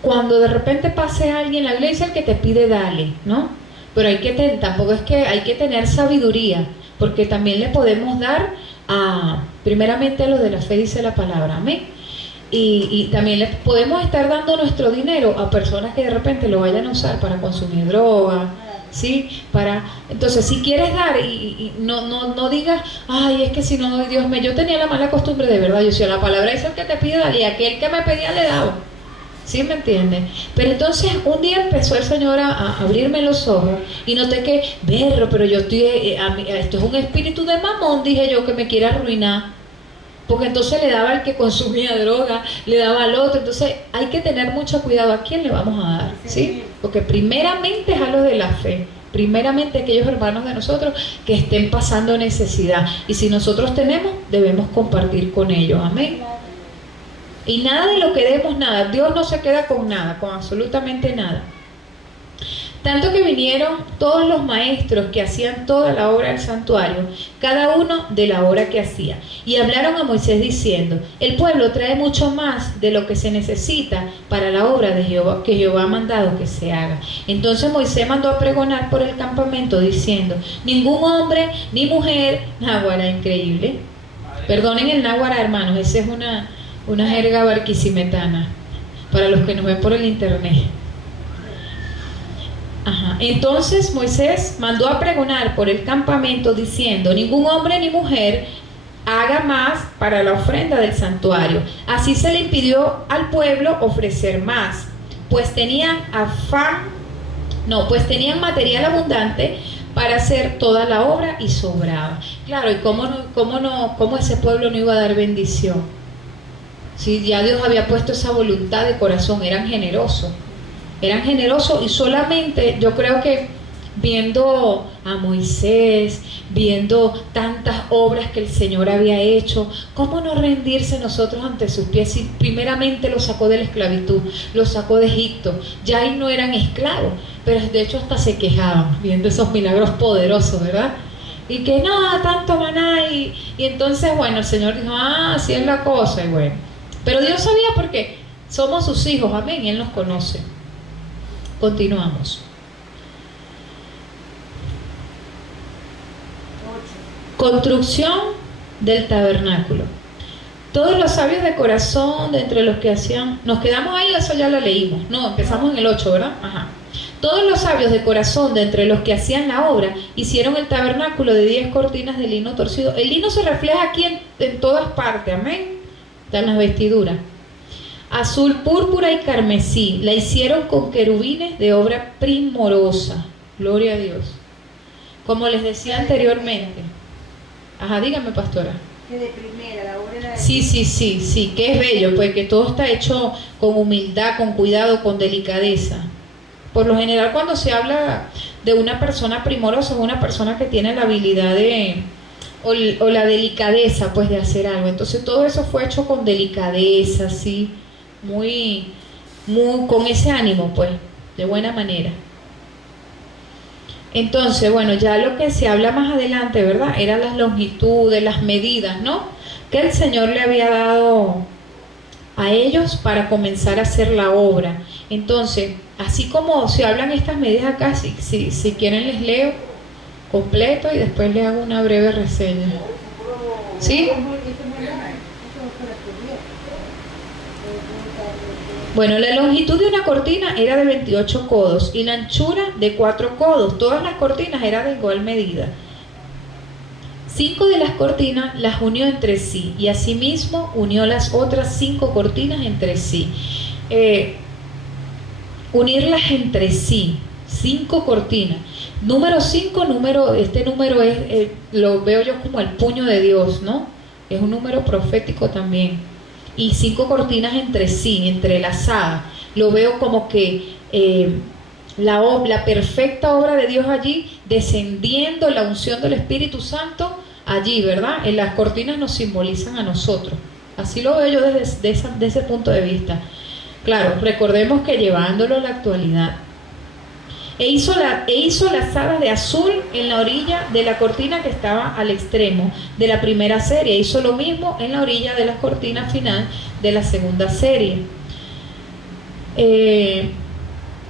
cuando de repente pase alguien, la Biblia dice el que te pide, dale, ¿no? Pero tampoco es que hay que tener sabiduría, porque también le podemos dar primeramente a lo de la fe, dice la palabra, amén. Y también le podemos estar dando nuestro dinero a personas que de repente lo vayan a usar para consumir droga, ¿sí? Entonces, si quieres dar y no digas, ay, es que si no doy, Dios mío, yo tenía la mala costumbre, de verdad, yo decía, la palabra dice el que te pide, dale, y aquel que me pedía le daba. ¿Sí me entienden? Pero entonces un día empezó el Señor a abrirme los ojos y noté que, pero yo estoy, esto es un espíritu de mamón, dije yo, que me quiere arruinar. Porque entonces le daba al que consumía droga, le daba al otro. Entonces hay que tener mucho cuidado a quién le vamos a dar, ¿sí? Porque primeramente es a los de la fe. Primeramente aquellos hermanos de nosotros que estén pasando necesidad. Y si nosotros tenemos, debemos compartir con ellos. Amén. Y nada de lo que demos, nada. Dios no se queda con nada, con absolutamente nada. Tanto que vinieron todos los maestros que hacían toda la obra del santuario, cada uno de la obra que hacía. Y hablaron a Moisés diciendo, el pueblo trae mucho más de lo que se necesita para la obra de Jehová, que Jehová ha mandado que se haga. Entonces Moisés mandó a pregonar por el campamento diciendo, ningún hombre ni mujer, náguara, increíble. Perdonen el náguara, hermanos, esa es una jerga barquisimetana para los que nos ven por el internet. Entonces Moisés mandó a pregonar por el campamento diciendo, ningún hombre ni mujer haga más para la ofrenda del santuario. Así se le impidió al pueblo ofrecer más, pues tenían material abundante para hacer toda la obra y sobraba. Claro, ¿y cómo ese pueblo no iba a dar bendición? Si ya Dios había puesto esa voluntad de corazón, eran generosos y solamente yo creo que viendo a Moisés, viendo tantas obras que el Señor había hecho, ¿cómo no rendirse nosotros ante sus pies? Si primeramente los sacó de la esclavitud, los sacó de Egipto, ya ahí no eran esclavos, pero de hecho hasta se quejaban viendo esos milagros poderosos, ¿verdad? Y que no, tanto maná. Y entonces, bueno, el Señor dijo, así es la cosa. Y bueno, pero Dios sabía porque somos sus hijos, amén, y Él nos conoce. Continuamos. 8. Construcción del tabernáculo. Todos los sabios de corazón, de entre los que hacían... Nos quedamos ahí, eso ya lo leímos. No, empezamos en el 8, ¿verdad? Ajá. Todos los sabios de corazón, de entre los que hacían la obra, hicieron el tabernáculo de 10 cortinas de lino torcido. El lino se refleja aquí en todas partes, amén. Están las vestiduras. Azul, púrpura y carmesí. La hicieron con querubines de obra primorosa. Gloria a Dios. Como les decía anteriormente. Ajá, dígame, pastora. Que de primera, la obra era de Sí, que es bello, pues que todo está hecho con humildad, con cuidado, con delicadeza. Por lo general, cuando se habla de una persona primorosa, es una persona que tiene la habilidad o la delicadeza, pues, de hacer algo. Entonces, todo eso fue hecho con delicadeza, así, muy, con ese ánimo, pues, de buena manera. Entonces, bueno, ya lo que se habla más adelante, ¿verdad? Eran las longitudes, las medidas, ¿no? Que el Señor le había dado a ellos para comenzar a hacer la obra. Entonces, así como se hablan estas medidas acá, si quieren les leo completo y después les hago una breve reseña. ¿Sí? Bueno, la longitud de una cortina era de 28 codos y la anchura de 4 codos. Todas las cortinas eran de igual medida. 5 de las cortinas las unió entre sí y asimismo unió las otras 5 cortinas entre sí. Unirlas entre sí, 5 cortinas. Número 5, este número es, lo veo yo como el puño de Dios, ¿no? Es un número profético también. Y 5 cortinas entre sí, entrelazadas. Lo veo como que la perfecta obra de Dios allí, descendiendo la unción del Espíritu Santo allí, ¿verdad? En las cortinas nos simbolizan a nosotros. Así lo veo yo desde ese punto de vista. Claro, recordemos que llevándolo a la actualidad. E hizo lazadas de azul en la orilla de la cortina que estaba al extremo de la primera serie. Hizo lo mismo en la orilla de la cortina final de la segunda serie.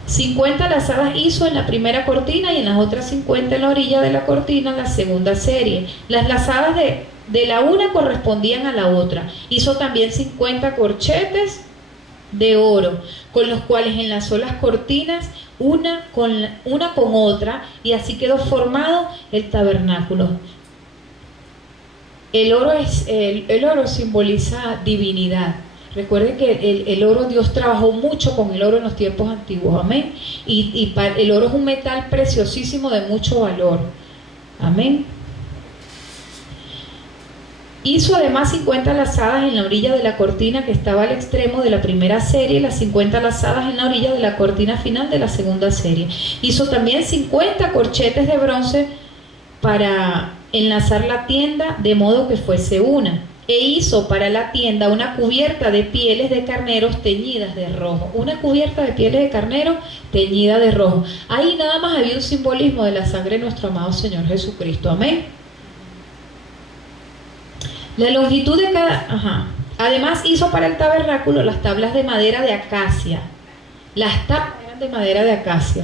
50 lazadas hizo en la primera cortina y en las otras 50 en la orilla de la cortina la segunda serie. Las lazadas de la una correspondían a la otra. Hizo también 50 corchetes de oro, con los cuales enlazó las cortinas una con otra, y así quedó formado el tabernáculo. El oro simboliza divinidad. Recuerden que el oro, Dios trabajó mucho con el oro en los tiempos antiguos, amén. Y el oro es un metal preciosísimo de mucho valor, amén. Hizo además 50 lazadas en la orilla de la cortina que estaba al extremo de la primera serie y las 50 lazadas en la orilla de la cortina final de la segunda serie. Hizo también 50 corchetes de bronce para enlazar la tienda de modo que fuese una. E hizo para la tienda una cubierta de pieles de carneros teñidas de rojo. Una cubierta de pieles de carnero teñida de rojo. Ahí nada más había un simbolismo de la sangre de nuestro amado Señor Jesucristo. Amén. La longitud de cada... Además hizo para el tabernáculo las tablas de madera de acacia. Las tablas eran de madera de acacia.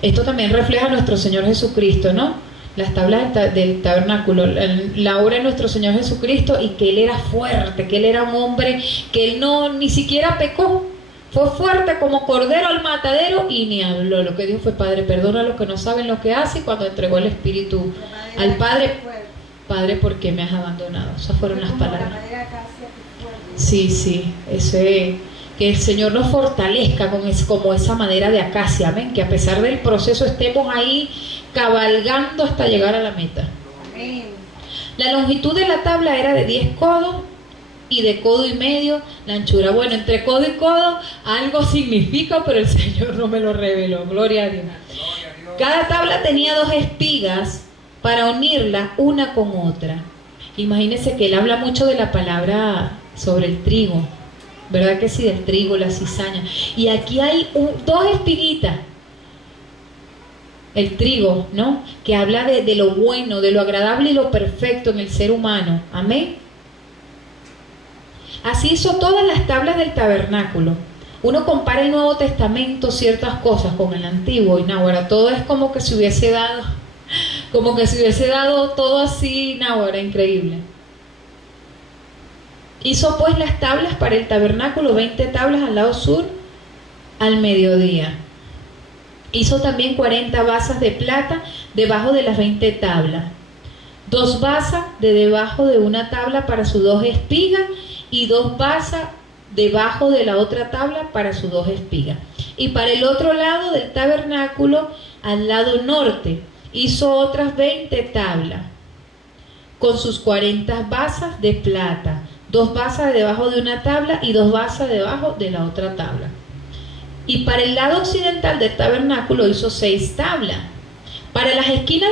Esto también refleja a nuestro Señor Jesucristo, ¿no? Las tablas del tabernáculo, la obra de nuestro Señor Jesucristo, y que Él era fuerte, que Él era un hombre, que Él ni siquiera pecó. Fue fuerte como cordero al matadero y ni habló. Lo que dijo fue: Padre, perdona a los que no saben lo que hace. Y cuando entregó el Espíritu al Padre: Padre, ¿por qué me has abandonado? Esas fueron las palabras. Sí, eso es, que el Señor nos fortalezca como esa madera de acacia, amén, que a pesar del proceso estemos ahí cabalgando hasta llegar a la meta. Amén. La longitud de la tabla era de 10 codos y de codo y medio la anchura. Bueno, entre codo y codo algo significa, pero el Señor no me lo reveló. Gloria a Dios. Cada tabla tenía 2 espigas para unirla una con otra. Imagínense que Él habla mucho de la palabra sobre el trigo, ¿verdad que sí? Del trigo, la cizaña. Y aquí hay 2 espiguitas. el trigo, ¿no? Que habla de lo bueno, de lo agradable y lo perfecto en el ser humano. Amén. Así hizo todas las tablas del tabernáculo. Uno compara el Nuevo Testamento, ciertas cosas, con el Antiguo, y ahora todo es como que se hubiese dado todo así, ahora increíble. Hizo pues las tablas para el tabernáculo, 20 tablas al lado sur, al mediodía. Hizo también 40 basas de plata debajo de las 20 tablas. 2 basas de debajo de una tabla para sus 2 espigas y 2 basas debajo de la otra tabla para sus 2 espigas. Y para el otro lado del tabernáculo, al lado norte, hizo otras 20 tablas con sus 40 basas de plata. 2 basas debajo de una tabla y 2 basas debajo de la otra tabla. Y para el lado occidental del tabernáculo hizo 6 tablas. Para las esquinas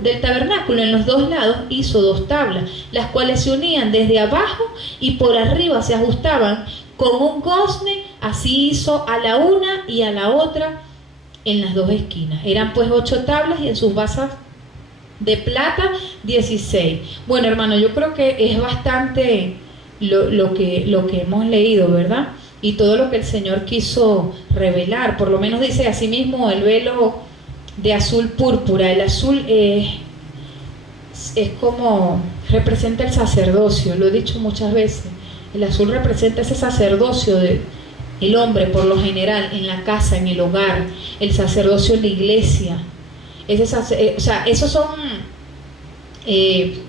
del tabernáculo en los 2 lados hizo 2 tablas, las cuales se unían desde abajo y por arriba se ajustaban con un gozne. Así hizo a la una y a la otra en las 2 esquinas. Eran pues 8 tablas y en sus basas de plata 16. Bueno, hermano, yo creo que es bastante lo que hemos leído, ¿verdad? Y todo lo que el Señor quiso revelar. Por lo menos dice así mismo el velo de azul púrpura. El azul es como representa el sacerdocio, lo he dicho muchas veces. El azul representa ese sacerdocio del hombre por lo general en la casa, en el hogar, el sacerdocio en la iglesia. Esos son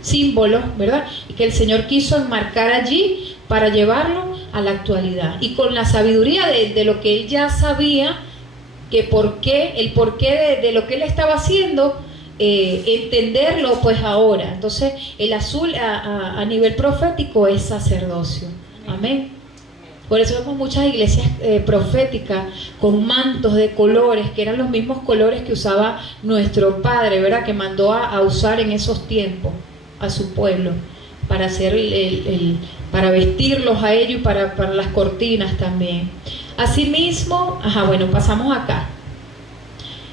símbolos, ¿verdad? Y que el Señor quiso enmarcar allí para llevarlo a la actualidad. Y con la sabiduría de lo que Él ya sabía, que el porqué de lo que Él estaba haciendo, entenderlo pues ahora. Entonces el azul a nivel profético es sacerdocio. Amén. Por eso vemos muchas iglesias proféticas con mantos de colores, que eran los mismos colores que usaba nuestro Padre, ¿verdad? Que mandó a usar en esos tiempos a su pueblo, para hacer para vestirlos a ellos y para las cortinas también. Asimismo, pasamos acá.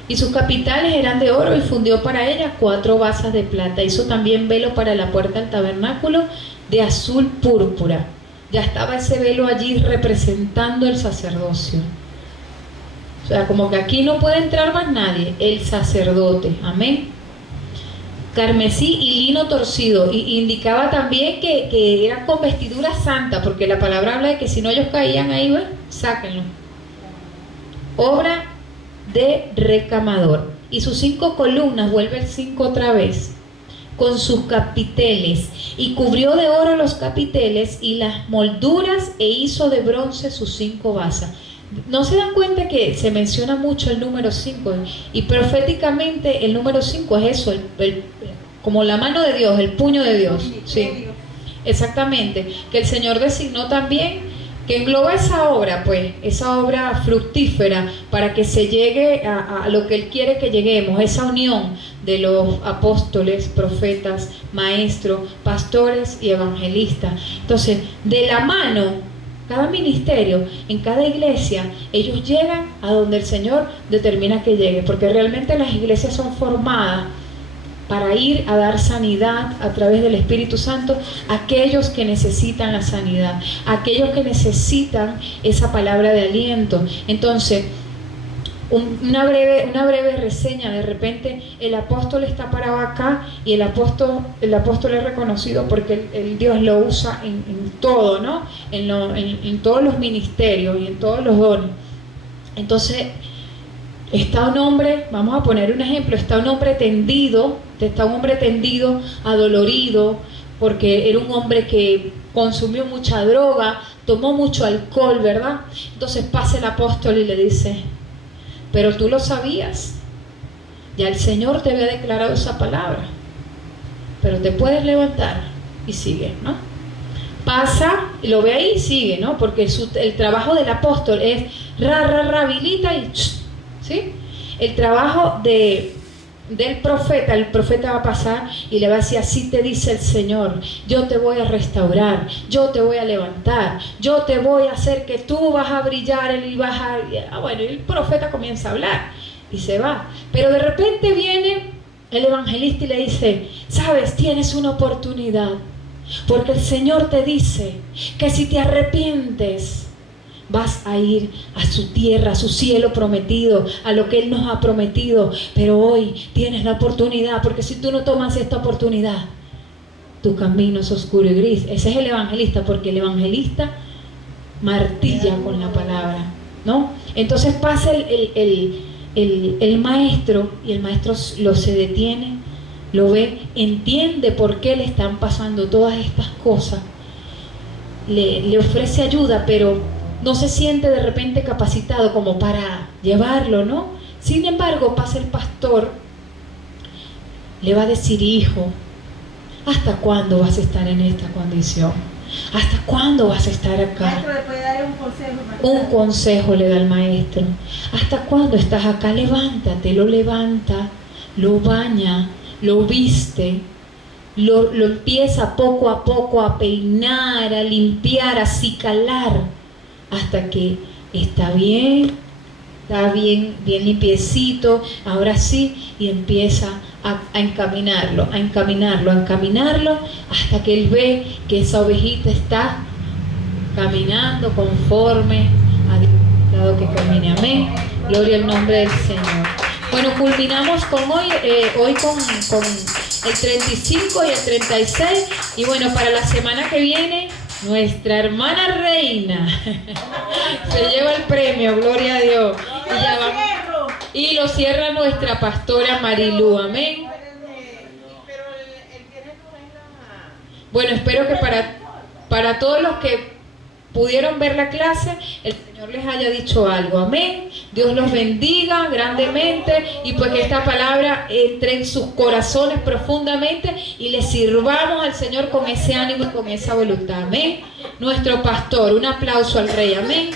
Y sus capitales eran de oro y fundió para ellas 4 basas de plata. Hizo también velo para la puerta del tabernáculo de azul púrpura. Ya estaba ese velo allí representando el sacerdocio. O sea, como que aquí no puede entrar más nadie, el sacerdote. Amén. Carmesí y lino torcido. Y indicaba también que eran con vestidura santa, porque la palabra habla de que si no ellos caían ahí, bueno, sáquenlo. Obra de recamador. Y sus 5 columnas, vuelve el 5 otra vez, con sus capiteles, y cubrió de oro los capiteles y las molduras, e hizo de bronce sus 5 basas. ¿No se dan cuenta que se menciona mucho el número 5? Y proféticamente el número 5 es eso, como la mano de Dios, el puño de Dios. Sí, exactamente. Que el Señor designó también, que engloba esa obra, pues, esa obra fructífera, para que se llegue a lo que Él quiere que lleguemos, esa unión de los apóstoles, profetas, maestros, pastores y evangelistas. Entonces, de la mano, cada ministerio, en cada iglesia, ellos llegan a donde el Señor determina que llegue, porque realmente las iglesias son formadas para ir a dar sanidad a través del Espíritu Santo a aquellos que necesitan la sanidad, a aquellos que necesitan esa palabra de aliento. Entonces, una breve reseña. De repente el apóstol está parado acá, y el apóstol es reconocido porque el Dios lo usa en todo, ¿no? En todos los ministerios y en todos los dones. Entonces está un hombre, vamos a poner un ejemplo, está un hombre tendido, adolorido, porque era un hombre que consumió mucha droga, tomó mucho alcohol, ¿verdad? Entonces pasa el apóstol y le dice: pero tú lo sabías, ya el Señor te había declarado esa palabra, pero te puedes levantar y sigue, ¿no? Pasa, lo ve ahí y sigue, ¿no? Porque el trabajo del apóstol es habilita y ¿sí? El trabajo del profeta, el profeta va a pasar y le va a decir: así te dice el Señor, yo te voy a restaurar, yo te voy a levantar, yo te voy a hacer que tú vas a brillar y vas a... Bueno, y el profeta comienza a hablar. y se va. Pero de repente viene el evangelista y le dice, sabes, tienes una oportunidad, porque el Señor te dice que si te arrepientes, vas a ir a su tierra, a su cielo prometido, a lo que Él nos ha prometido. Pero hoy tienes la oportunidad, porque si tú no tomas esta oportunidad, tu camino es oscuro y gris. Ese es el evangelista, porque el evangelista martilla con la palabra, ¿no? Entonces pasa el maestro, y el maestro se detiene, lo ve, entiende por qué le están pasando todas estas cosas, le ofrece ayuda, pero no se siente de repente capacitado como para llevarlo, ¿no? Sin embargo, pasa el pastor, le va a decir, hijo, ¿hasta cuándo vas a estar en esta condición? ¿Hasta cuándo vas a estar acá? El maestro le puede dar un consejo. Un consejo le da el maestro. ¿Hasta cuándo estás acá? Levántate, lo levanta, lo baña, lo viste, lo empieza poco a poco a peinar, a limpiar, a acicalar, hasta que está bien limpiecito, ahora sí, y empieza a encaminarlo, hasta que él ve que esa ovejita está caminando conforme a Dios que camine. Amén. Gloria al nombre del Señor. Bueno, culminamos con hoy con el 35 y el 36, y bueno, para la semana que viene nuestra hermana reina se lleva el premio, gloria a Dios. Y lo cierra nuestra pastora Marilú, amén. Bueno, espero que para todos los que pudieron ver la clase, el Señor les haya dicho algo, amén. Dios los bendiga grandemente, y pues que esta palabra entre en sus corazones profundamente y les sirvamos al Señor con ese ánimo y con esa voluntad, amén. Nuestro pastor, un aplauso al Rey, amén.